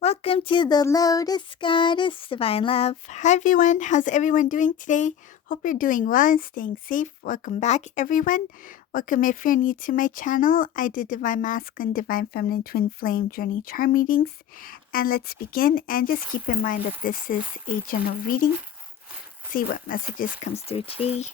Welcome to the Lotus Goddess Divine Love. Hi everyone, how's everyone doing today? Hope you're doing well and staying safe. Welcome back everyone. Welcome if you're new to my channel. I do Divine Masculine, Divine Feminine, Twin Flame Journey Charm readings. And let's begin, and just keep in mind that this is a general reading. See what messages comes through today.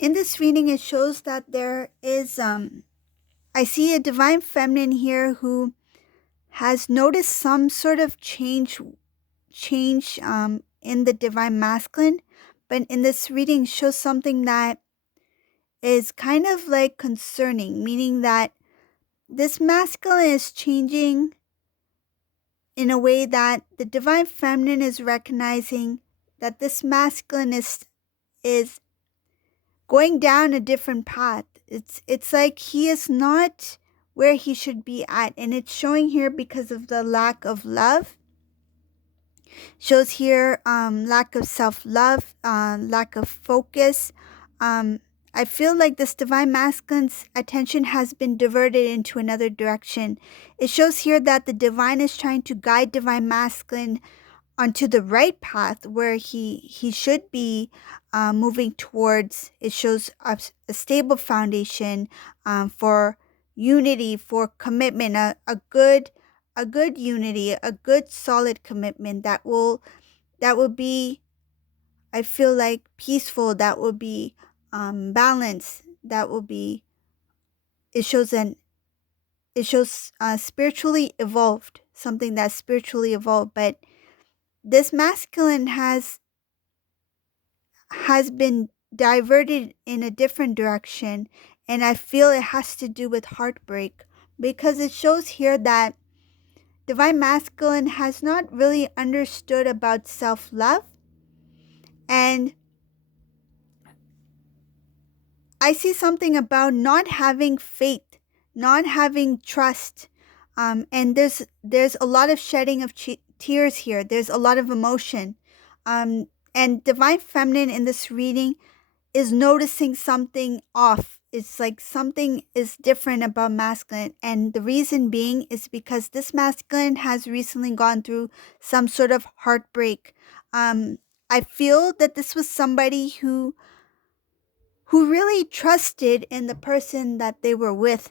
In this reading, it shows that there is I see a Divine Feminine here who has noticed some sort of change in the Divine Masculine, but in this reading shows something that is kind of like concerning, meaning that this masculine is changing in a way that the Divine Feminine is recognizing that this masculine is going down a different path. It's like he is not where he should be at, and it's showing here because of the lack of love. Shows here lack of self-love, lack of focus. I feel like this Divine Masculine's attention has been diverted into another direction. It shows here that the Divine is trying to guide Divine Masculine onto the right path where he should be moving towards. It shows a stable foundation for unity, for commitment, a good unity, a good solid commitment that will be, I feel like, peaceful, that will be balanced, that will be, it shows spiritually evolved, something that's spiritually evolved. But this masculine has been diverted in a different direction, and I feel it has to do with heartbreak, because it shows here that Divine Masculine has not really understood about self-love, and I see something about not having faith, not having trust, and there's a lot of shedding of tears here. There's a lot of emotion, and Divine Feminine in this reading is noticing something off. It's like something is different about masculine, and the reason being is because this masculine has recently gone through some sort of heartbreak. I feel that this was somebody who really trusted in the person that they were with,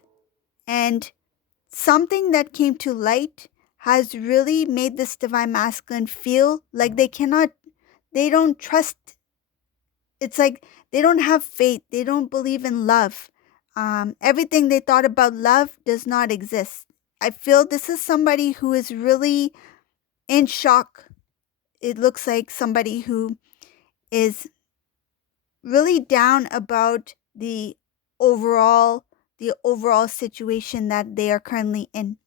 and something that came to light has really made this Divine Masculine feel like they don't trust. It's like they don't have faith, they don't believe in love. Everything they thought about love does not exist. I feel this is somebody who is really in shock. It looks like somebody who is really down about overall the overall situation that they are currently in.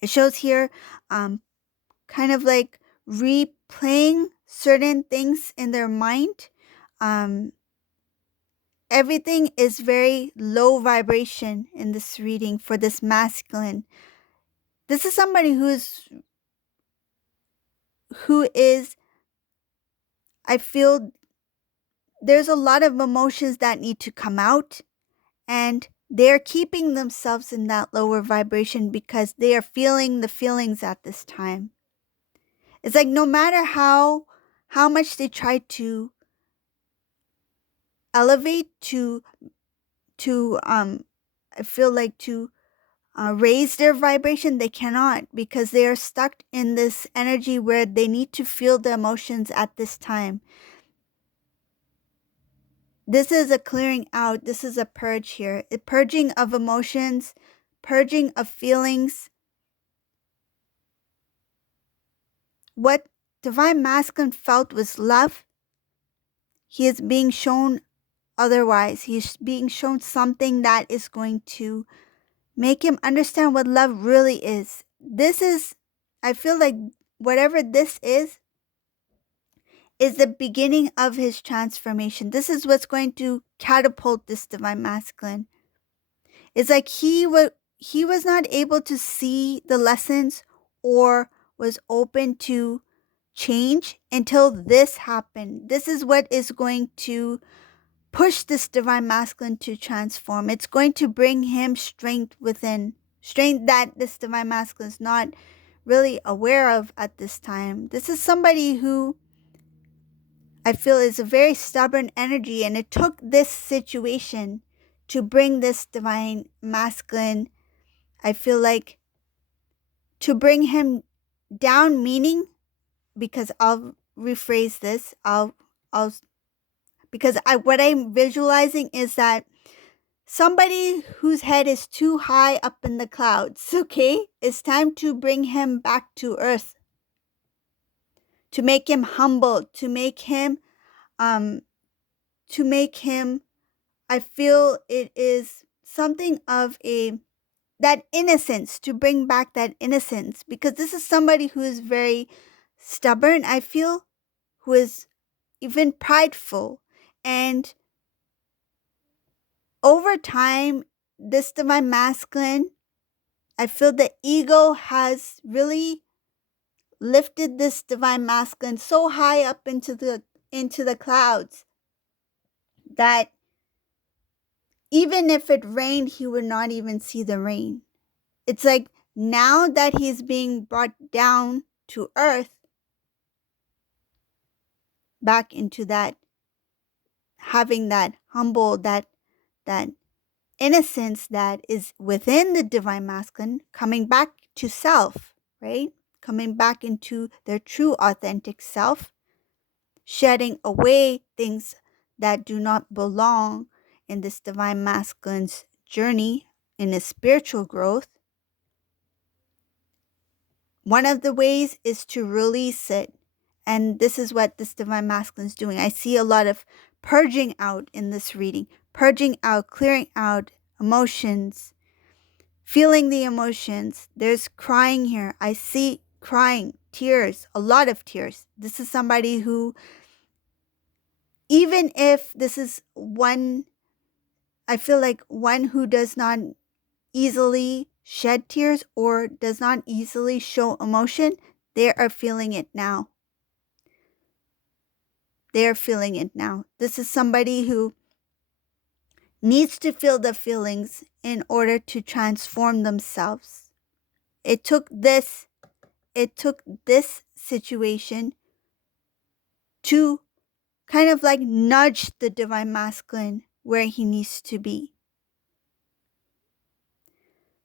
It shows here kind of like replaying certain things in their mind. Everything is very low vibration in this reading for this masculine. This is somebody who is, I feel there's a lot of emotions that need to come out, and they're keeping themselves in that lower vibration because they are feeling the feelings at this time. It's like no matter how much they try to elevate I feel like to raise their vibration, they cannot, because they are stuck in this energy where they need to feel the emotions at this time. This is a clearing out. This is a purge here. A purging of emotions, purging of feelings. What divine masculine felt was love. He is being shown otherwise. He's being shown something that is going to make him understand what love really is. I feel like whatever this is the beginning of his transformation. This is what's going to catapult this divine masculine. It's like he was not able to see the lessons or was open to change until this happened. This is what is going to push this divine masculine to transform. It's going to bring him strength within, strength that this divine masculine is not really aware of at this time. This is somebody who I feel is a very stubborn energy, and it took this situation to bring this divine masculine, I feel like, to bring him down, meaning, because I'll rephrase this, because what I'm visualizing is that somebody whose head is too high up in the clouds, okay? It's time to bring him back to earth, to make him humble, to make him, I feel it is something of that innocence, to bring back that innocence, because this is somebody who is very stubborn, I feel, who is even prideful. And over time, this divine masculine, I feel the ego has really lifted this divine masculine so high up into the clouds that even if it rained, he would not even see the rain. It's like now that he's being brought down to earth, back into that, having that humble, that innocence that is within the divine masculine, coming back to self, right? Coming back into their true authentic self, shedding away things that do not belong in this divine masculine's journey in his spiritual growth. One of the ways is to release it. And this is what this divine masculine is doing. I see a lot of purging out in this reading, purging out, clearing out emotions, feeling the emotions. There's crying here. I see crying, tears, a lot of tears. This is somebody who, even if this is one, I feel like one who does not easily shed tears or does not easily show emotion, they are feeling it now. They are feeling it now. This is somebody who needs to feel the feelings in order to transform themselves. It took this situation to kind of like nudge the divine masculine where he needs to be.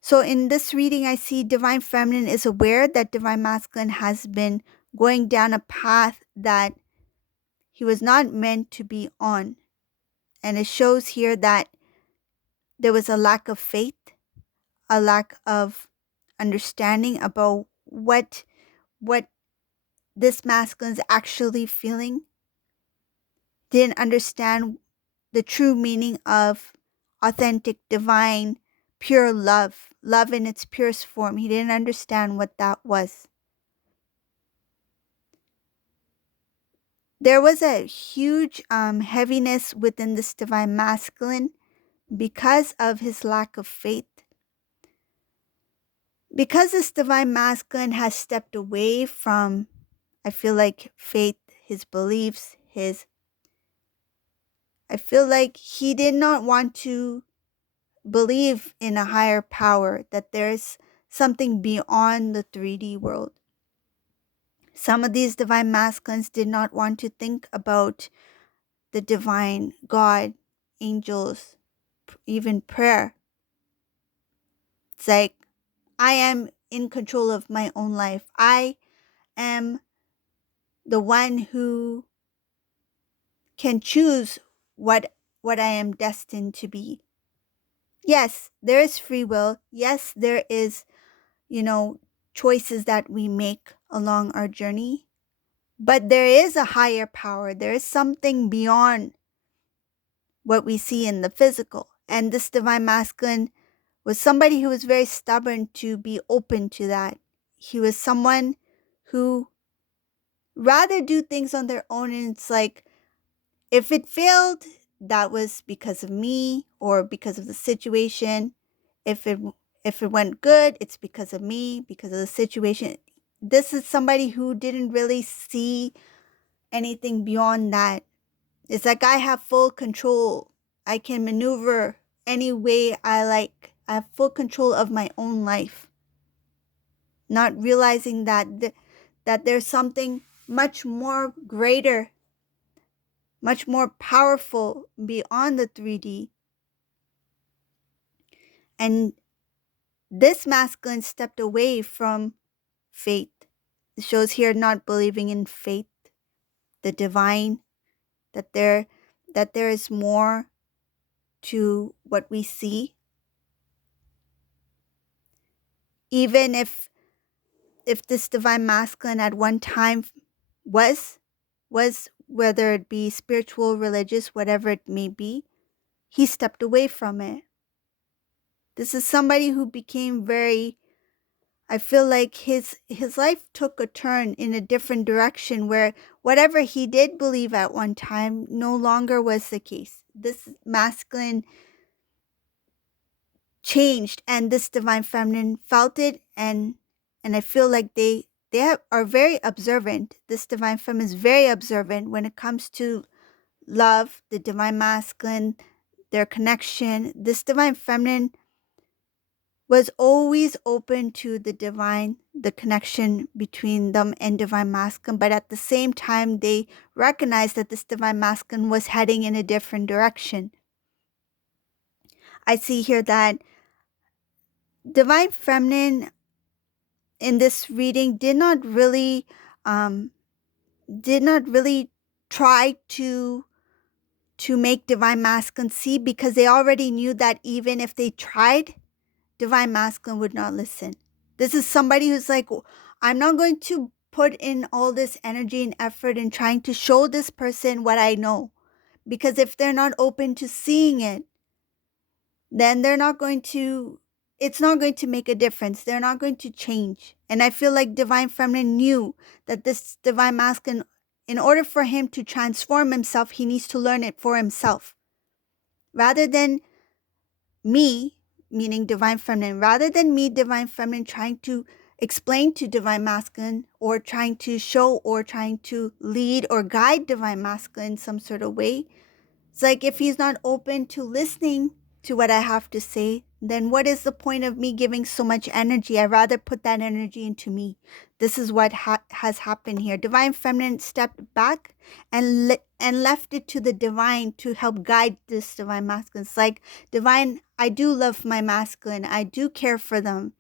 So in this reading, I see divine feminine is aware that divine masculine has been going down a path that he was not meant to be on. And it shows here that there was a lack of faith, a lack of understanding about what this masculine is actually feeling. Didn't understand the true meaning of authentic, divine, pure love, love in its purest form. He didn't understand what that was. There was a huge heaviness within this divine masculine because of his lack of faith. Because this divine masculine has stepped away from, I feel like, faith, his beliefs, I feel like he did not want to believe in a higher power, that there's something beyond the 3D world. Some of these divine masculines did not want to think about the divine, God, angels, even prayer. It's like, I am in control of my own life. I am the one who can choose what I am destined to be. Yes, there is free will. Yes, there is, you know, choices that we make along our journey. But there is a higher power. There is something beyond what we see in the physical. And this divine masculine was somebody who was very stubborn to be open to that. He was someone who rather do things on their own, and it's like, if it failed, that was because of me or because of the situation. If it went good, it's because of me, because of the situation. This is somebody who didn't really see anything beyond that. It's like, I have full control. I can maneuver any way I like. I have full control of my own life. Not realizing that there's something much more greater, much more powerful beyond the 3D. And this masculine stepped away from faith. It shows here not believing in faith, the divine, that there is more to what we see. Even if this divine masculine at one time was whether it be spiritual, religious, whatever it may be, he stepped away from it. This is somebody who became very, I feel like his life took a turn in a different direction where whatever he did believe at one time no longer was the case. This masculine changed, and this divine feminine felt it, and I feel like are very observant. This divine feminine is very observant when it comes to love, the divine masculine, their connection. This divine feminine was always open to the divine, the connection between them and divine masculine, but at the same time, they recognized that this divine masculine was heading in a different direction. I see here that divine feminine in this reading did not really try to make divine masculine see, because they already knew that even if they tried, divine masculine would not listen. This is somebody who's like, I'm not going to put in all this energy and effort in trying to show this person what I know, because if they're not open to seeing it, then it's not going to make a difference. They're not going to change. And I feel like divine feminine knew that this divine masculine, in order for him to transform himself, he needs to learn it for himself. Rather than me, meaning divine feminine, rather than me, divine feminine, trying to explain to divine masculine, or trying to show, or trying to lead or guide divine masculine in some sort of way, it's like, if he's not open to listening to what I have to say, then what is the point of me giving so much energy? I'd rather put that energy into me. This is what has happened here. Divine feminine stepped back and left it to the divine to help guide this divine masculine. It's like, divine, I do love my masculine. I do care for them.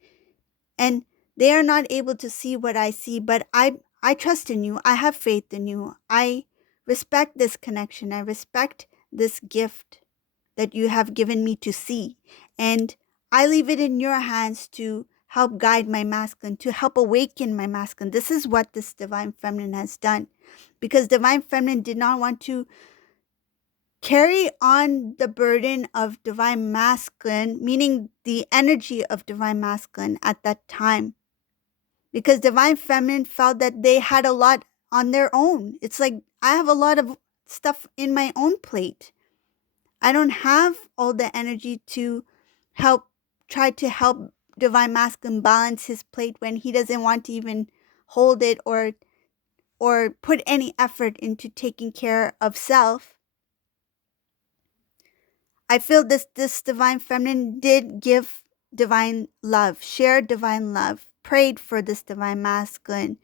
And they are not able to see what I see, but I trust in you. I have faith in you. I respect this connection. I respect this gift that you have given me to see. And I leave it in your hands to help guide my masculine, to help awaken my masculine. This is what this divine feminine has done, because divine feminine did not want to carry on the burden of divine masculine, meaning the energy of divine masculine at that time, because divine feminine felt that they had a lot on their own. It's like, I have a lot of stuff in my own plate. I don't have all the energy to try to help divine masculine balance his plate when he doesn't want to even hold it, or put any effort into taking care of self. I feel this divine feminine did give divine love, shared divine love, prayed for this divine masculine,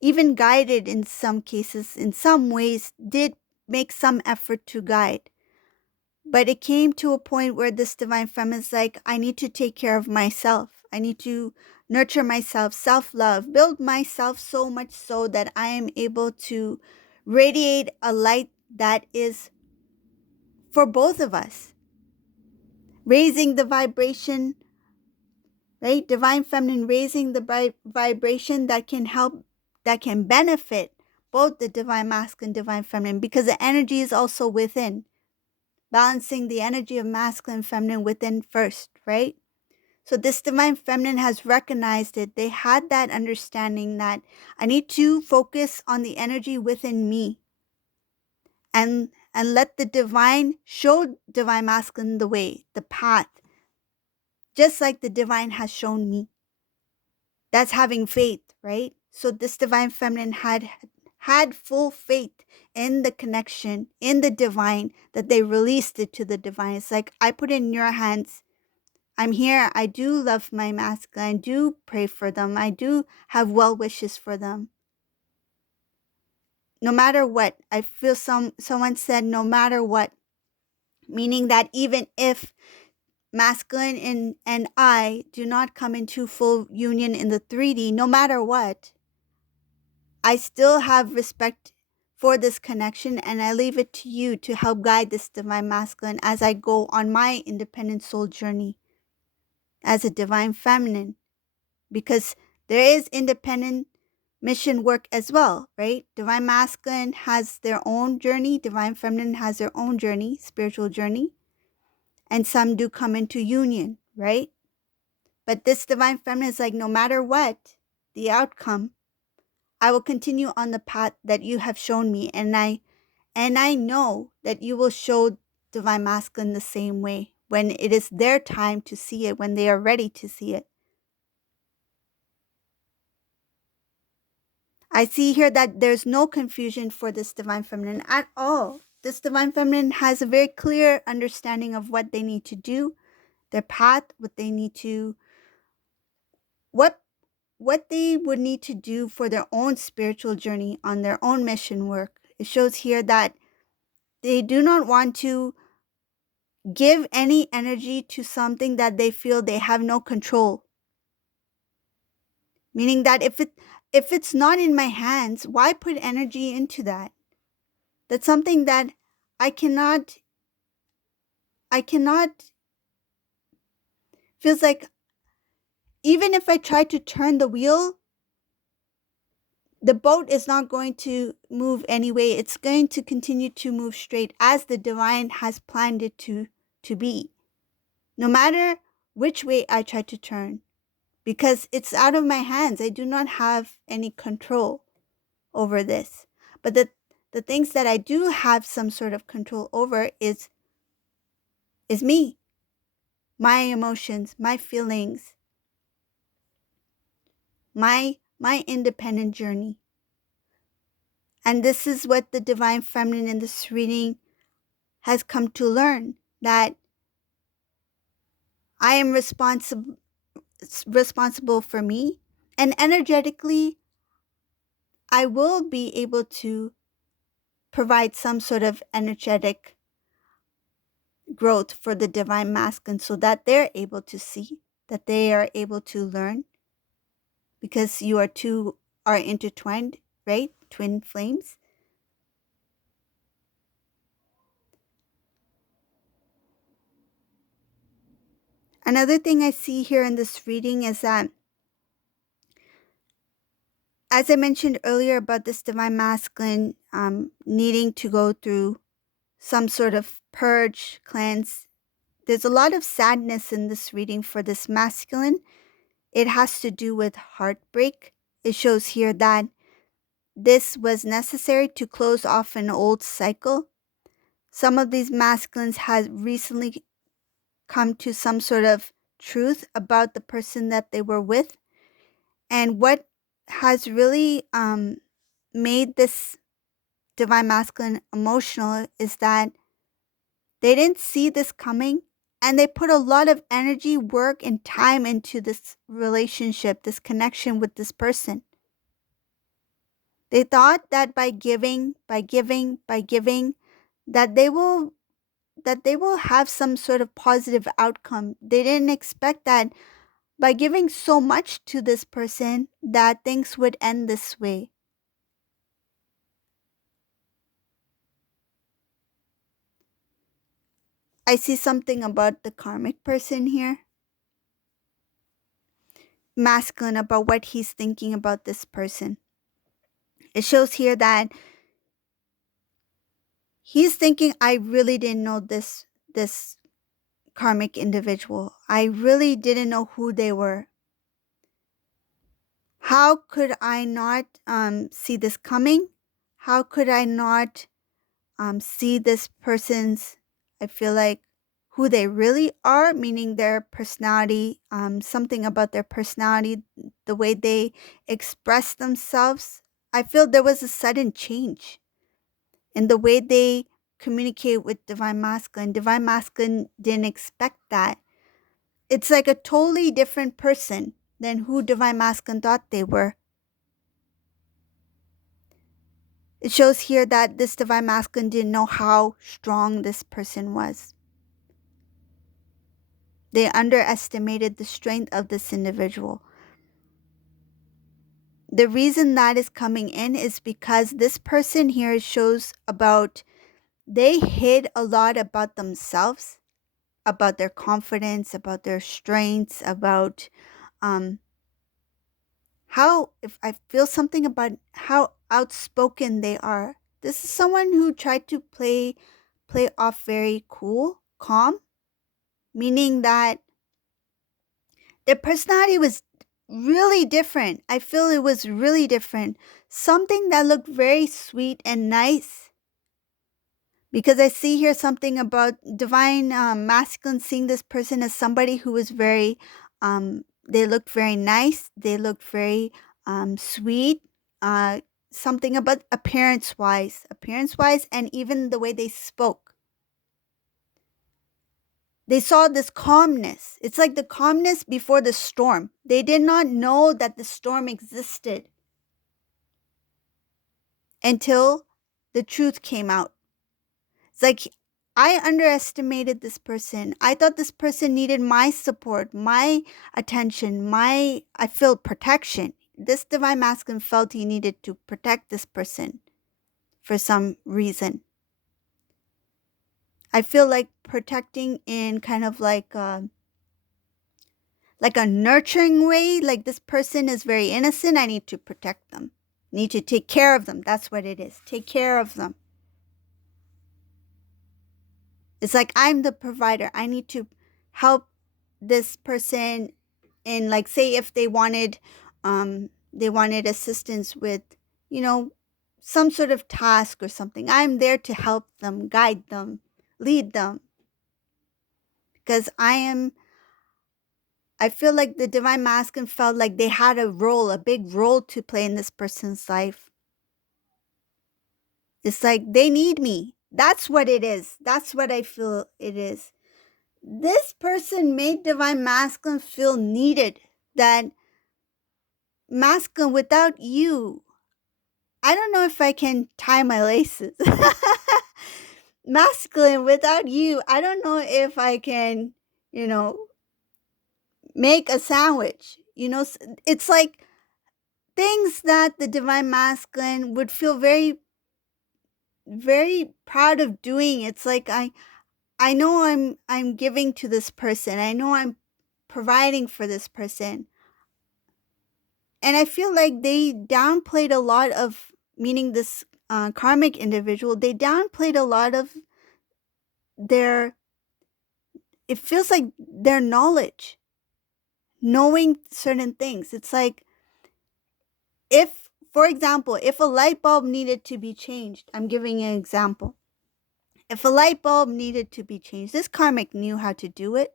even guided in some cases, in some ways, did make some effort to guide. But it came to a point where this divine feminine is like, I need to take care of myself. I need to nurture myself, self-love, build myself so much so that I am able to radiate a light that is for both of us. raising the vibration, right? Divine feminine raising the vibration that can help, that can benefit both the divine masculine and divine feminine, because the energy is also within, balancing the energy of masculine and feminine within first, right? So this divine feminine has recognized it. They had that understanding that I need to focus on the energy within me, and let the divine show divine masculine the way, the path, just like the divine has shown me. That's having faith, right? So this divine feminine had full faith in the connection, in the divine, that they released it to the divine. It's like, I put it in your hands. I'm here. I do love my masculine. I do pray for them. I do have well wishes for them. No matter what, I feel someone said no matter what, meaning that even if masculine and I do not come into full union in the 3D, no matter what, I still have respect for this connection, and I leave it to you to help guide this divine masculine as I go on my independent soul journey as a divine feminine, because there is independent mission work as well, right? Divine masculine has their own journey, divine feminine has their own journey, spiritual journey, and some do come into union, right? But this divine feminine is like, no matter what the outcome, I will continue on the path that you have shown me, and I know that you will show divine masculine the same way when it is their time to see it, when they are ready to see it. I see here that there's no confusion for this divine feminine at all. This divine feminine has a very clear understanding of what they need to do, their path, what they need to, what they would need to do for their own spiritual journey on their own mission work. It shows here that they do not want to give any energy to something that they feel they have no control. Meaning that if it's not in my hands, why put energy into that? That's something that I cannot feels like even if I try to turn the wheel, the boat is not going to move anyway. It's going to continue to move straight as the divine has planned it to be. No matter which way I try to turn, because it's out of my hands. I do not have any control over this. But the things that I do have some sort of control over is me, my emotions, my feelings, my independent journey. And this is what the divine feminine in this reading has come to learn, that I am responsible for me, and energetically I will be able to provide some sort of energetic growth for the divine masculine so that they're able to see, that they are able to learn, because you are two are intertwined, right? Twin flames. Another thing I see here in this reading is that, as I mentioned earlier about this divine masculine needing to go through some sort of purge, cleanse, there's a lot of sadness in this reading for this masculine. It has to do with heartbreak. It shows here that this was necessary to close off an old cycle. Some of these masculines have recently come to some sort of truth about the person that they were with. And what has really made this divine masculine emotional is that they didn't see this coming, and they put a lot of energy, work, and time into this relationship, this connection with this person. They thought that by giving, that they will have some sort of positive outcome. They didn't expect that by giving so much to this person that things would end this way. I see something about the karmic person here, masculine, about what he's thinking about this person. It shows here that he's thinking, I really didn't know this karmic individual. I really didn't know who they were. How could I not see this coming? How could I not see this person's, I feel like, who they really are, meaning their personality, something about their personality, the way they express themselves. I feel there was a sudden change in the way they communicate with Divine Masculine. Divine Masculine didn't expect that. It's like a totally different person than who Divine Masculine thought they were. It shows here that this Divine Masculine didn't know how strong this person was. They underestimated the strength of this individual. The reason that is coming in is because this person here shows about, they hid a lot about themselves, about their confidence, about their strengths, about how, if I feel something about how outspoken they are. This is someone who tried to play off very cool, calm, meaning that their personality was really different. I feel it was really different. Something that looked very sweet and nice. Because I see here something about Divine Masculine seeing this person as somebody who was very, they looked very nice. They looked very sweet. Something about appearance-wise, and even the way they spoke. They saw this calmness. It's like the calmness before the storm. They did not know that the storm existed until the truth came out. It's like, I underestimated this person. I thought this person needed my support, my attention, I feel protection. This Divine Masculine felt he needed to protect this person for some reason. I feel like protecting in kind of like a nurturing way. Like, this person is very innocent. I need to protect them. Need to take care of them. That's what it is. Take care of them. It's like, I'm the provider. I need to help this person in, like, say if they wanted assistance with, some sort of task or something. I'm there to help them, guide them, lead them. Because I feel like the Divine Masculine felt like they had a big role to play in this person's life. It's like, they need me. That's what it is. That's what I feel it is. This person made Divine Masculine feel needed. That Masculine, without you, I don't know if I can tie my laces. Masculine, without you, I don't know if I can, make a sandwich. It's like things that the Divine Masculine would feel very, very proud of doing. It's like, I know I'm giving to this person. I know I'm providing for this person. And I feel like they downplayed a lot of, meaning this karmic individual, they downplayed a lot of it feels like their knowledge, knowing certain things. It's like, for example, if a light bulb needed to be changed, I'm giving an example. If a light bulb needed to be changed, this karmic knew how to do it,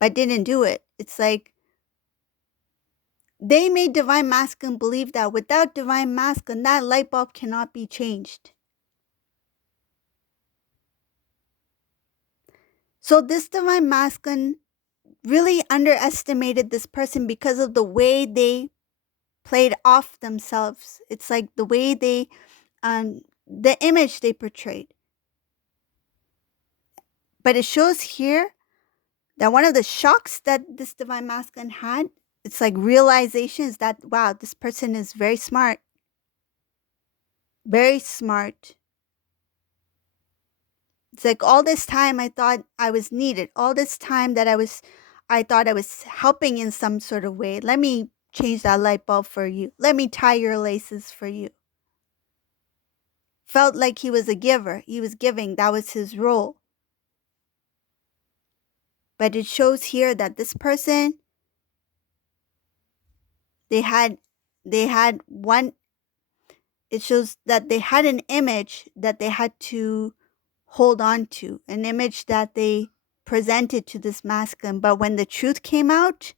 but didn't do it. It's like, they made Divine Masculine believe that without Divine Masculine, that light bulb cannot be changed. So this Divine Masculine really underestimated this person because of the way they played off themselves. It's like the way they, the image they portrayed. But it shows here that one of the shocks that this Divine Masculine had, it's like realization, is that, wow, this person is very smart. Very smart. It's like all this time I thought I was needed. All this time that I thought I was helping in some sort of way. Let me change that light bulb for you. Let me tie your laces for you. Felt like he was a giver. He was giving. That was his role. But it shows here that this person, they had one, it shows that they had an image that they had to hold on to, an image that they presented to this masculine. But when the truth came out,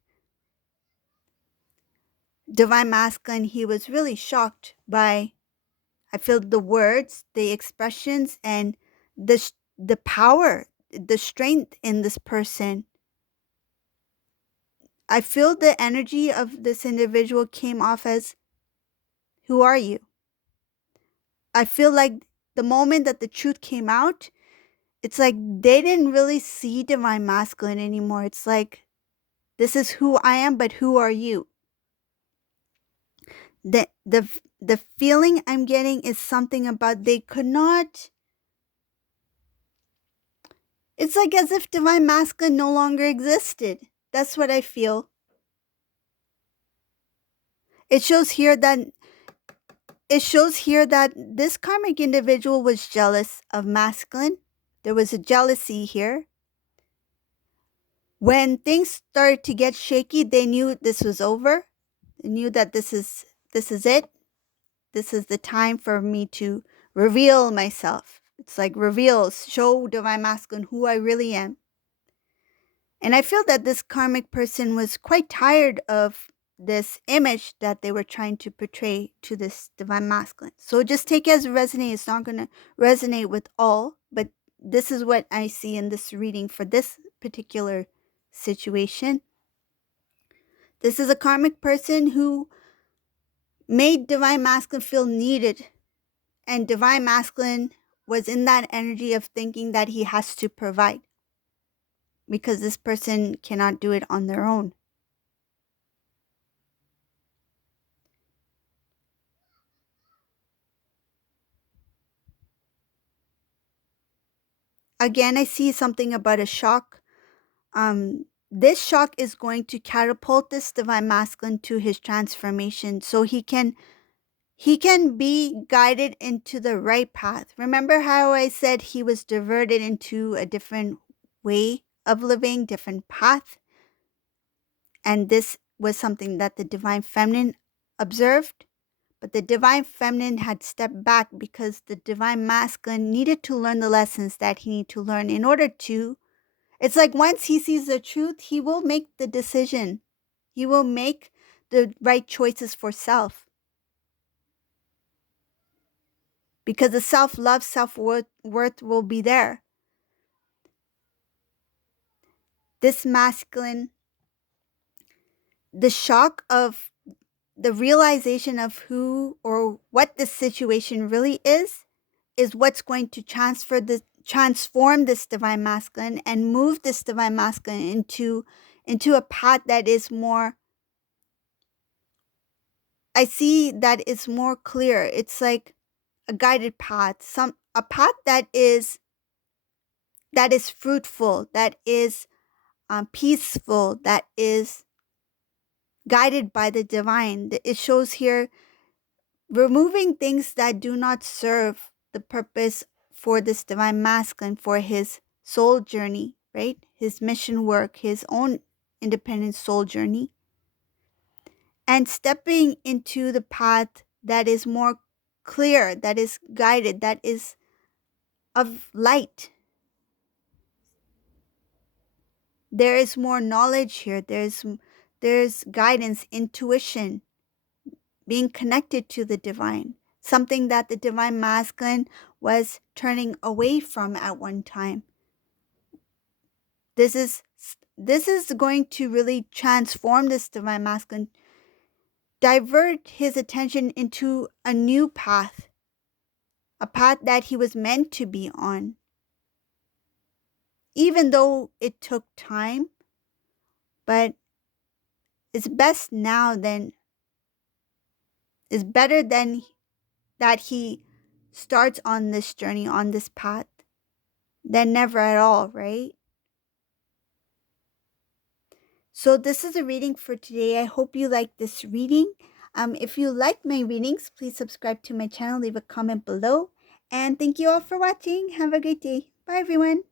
divine masculine, he was really shocked by, I feel, the words, the expressions, and the power, the strength in this person. I feel the energy of this individual came off as, who are you? I feel like the moment that the truth came out, it's like they didn't really see divine masculine anymore. It's like, this is who I am, but who are you? The feeling I'm getting is something about they could not. It's like as if divine masculine no longer existed. That's what I feel. It shows here that this karmic individual was jealous of masculine. There was a jealousy here. When things started to get shaky, they knew this was over. They knew that this is it. This is the time for me to reveal myself. It's like reveal, show divine masculine who I really am. And I feel that this karmic person was quite tired of this image that they were trying to portray to this divine masculine. So just take it as a resonate. It's not going to resonate with all, but this is what I see in this reading for this particular situation. This is a karmic person who made divine masculine feel needed, and divine masculine was in that energy of thinking that he has to provide because this person cannot do it on their own. Again, I see something about a shock. This shock is going to catapult this divine masculine to his transformation, so he can be guided into the right path. Remember how I said he was diverted into a different way of living, different path? And this was something that the divine feminine observed. But the divine feminine had stepped back because the divine masculine needed to learn the lessons that he needed to learn in order to. It's like once he sees the truth, he will make the decision. He will make the right choices for self. Because the self-love, self-worth will be there. This masculine, the shock of the realization of who or what the situation really is what's going to transform this divine masculine and move this divine masculine into a path that is more, I see that it's more clear. It's like a guided path, a path that is fruitful, that is peaceful, that is guided by the divine. It shows here removing things that do not serve the purpose for this divine masculine, for his soul journey, right? His mission work, his own independent soul journey. And stepping into the path that is more clear, that is guided, that is of light. There is more knowledge here. There's guidance, intuition, being connected to the divine, something that the divine masculine was turning away from at one time. This is going to really transform this divine masculine, divert his attention into a new path, a path that he was meant to be on. Even though it took time, but it's best now than, it's better than that he starts on this journey, on this path. than never at all, right? So this is a reading for today. I hope you like this reading. If you like my readings, please subscribe to my channel, leave a comment below. And thank you all for watching. Have a great day. Bye, everyone.